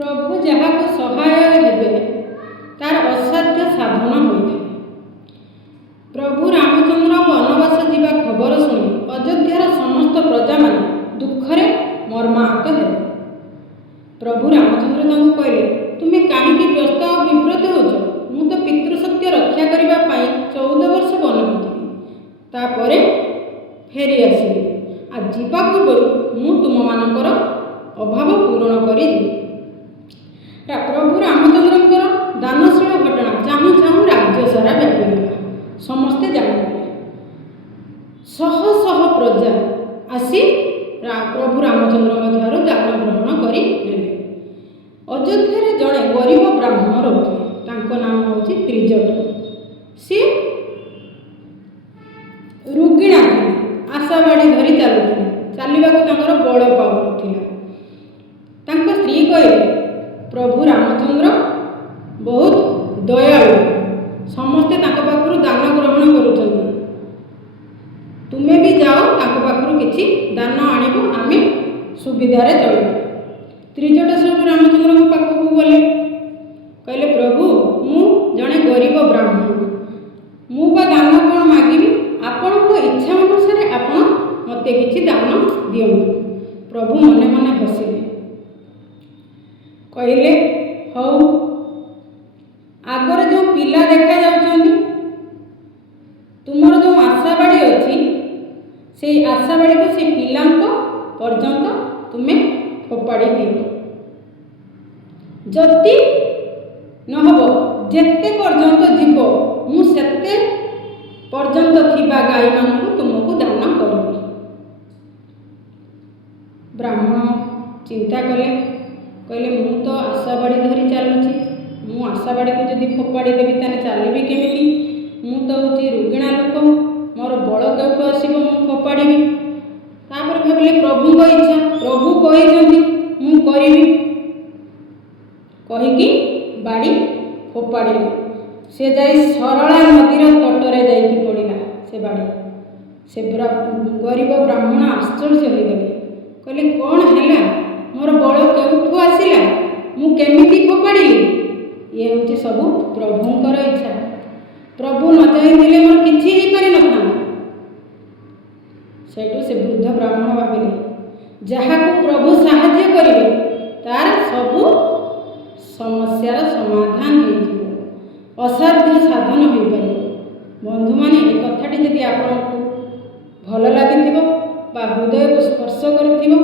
प्रभु जहाँ को सहाय हेबे तार असाध्य साधन होइथे। प्रभु रामचंद्र वनवास जीवा खबर शुणी अयोध्यार समस्त प्रजा मान दुखरे मर्माहत हेले। प्रभु रामचंद्र तांको कहले, तुमे काहींकि व्यस्त और विव्रत होच? मु तो पितृसत्य रक्षा करबा पई 14 वर्ष वनकु जीवी, तापरे फेरी आसीबी। आ जीवा पूर्व मु तुम मानकर अभाव पूरण करी देबी। प्रभु रामचंद्रंकर दानशील घटना चाहूँ चाहूँ राज्य सारा व्यापीगला, समस्ते जानिगले। शह शह प्रजा आसी प्रभु रामचंद्र दान ग्रहण करी नेले। अयोध्या जड़े गरीब ब्राह्मण रोथे, तांको नाम होची त्रिजट। सी रुगिणा थे, आशाबाड़ी धरी चलुଥିଲେ, चलवाक तांकर बल पाउनथिला। तांको स्त्री कहले, प्रभु रामचंद्र बहुत दयालु, समस्ते तांको पाखरु दान ग्रहण करुछन्ति, तुमे भी जाओ तांको पाखरु किछि दान आनिबो, आमे सुविधारे चलिबा। त्रिजट सब रामचंद्र को पाखकु गले, कहले, प्रभु मु जणे गरीब ब्राह्मण, मु बा दान कोन मागिबी? आपण को इच्छा अनुसार आपण मते किछि दान दियंतु। प्रभु मने मने हसिले, कहले, हौ आगर जो पिला देखा जाउछन्ति, तुमर जो आशाबाड़ी अछि, से आशाबाड़ी को से पिलांको पर्यंत तुमे फोपाड़ी दियो। जति नहब जेते पर्यंत जीव मु सेते पर्यंत थिबा गाई मानकु तुमको दान करबी। ब्राह्मण चिंता कले, कहले, मु तो आशाबाड़ी धरी चलुची, मु आशाबाड़ी को जदि फोपाड़ी देबी ताने चलिबी केमिति? मु तो होची रुगिणा लोक, मोर बल केउटु आसीबो मु फोपाड़ीबी? तापर भाबिले प्रभु को इच्छा, प्रभु कहिसंती मु करिबी, कहिकी बाड़ी फोपाड़ीले। से जाई सरला नदीर तटरे जाई पड़िला से बाड़ी। से गरीब ब्राह्मण आश्चर्य हो गले, कहले, कौन हैला? मोर बल केउठु आसिला? मु केमिति फोपाड़ीली? ये होची सब प्रभुंकर इच्छा। प्रभु न चाहिए मोर किछि ही पारि नथा। सेठु से वृद्ध ब्राह्मण भाविले, जहाको प्रभु साहाय्य करिवे तार सबु समस्यार समाधान हो, असाध्य साधन हो पारे। बंधु माने ए कथाटी जदि आपको भल लगिथिबो बा हृदय को स्पर्श करथिबो